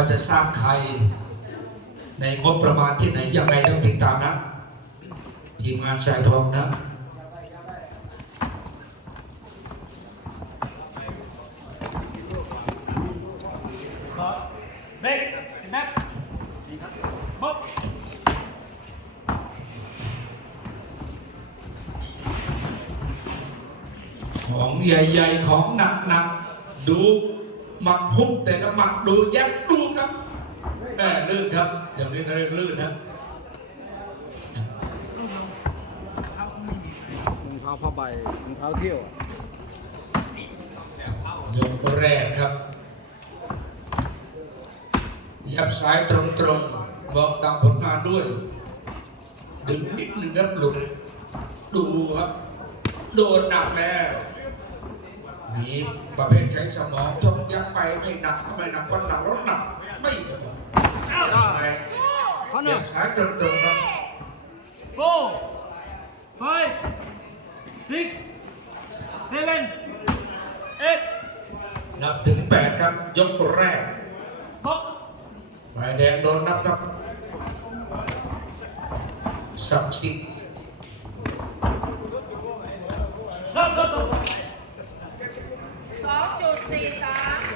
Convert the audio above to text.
เขาจะสร้างใคร ในงบประมาณที่ไหนยังไงต้องติดตามนะทีมงานชายทองนะเบรกแม็กบุ๊กของใหญ่ๆ ของหนักๆ ดูหมัดพุกแต่ละหมัดดูยักดู ม่ลื่นครับอย่างนี้เขาเรียกลื่นนะรองเท้าผ้าใบรองเท้าเที่ยวยกแรกครับยับซ้ายตรงๆบอกตามผลงานด้วย ดึงนิดหนึ่งครับหลุดดูครับ โดนหนักแล้วมีประเภทใช้สมองชกยักไปไม่หนักก็ไม่หนักวันหนักรถ Điểm sáng trật tượng thật. Four, five, six, seven, eight. นับถึงแปดครับ ยกแรกฝ่ายแดงโดนนับครับสับสิบสองจุดสี่สาม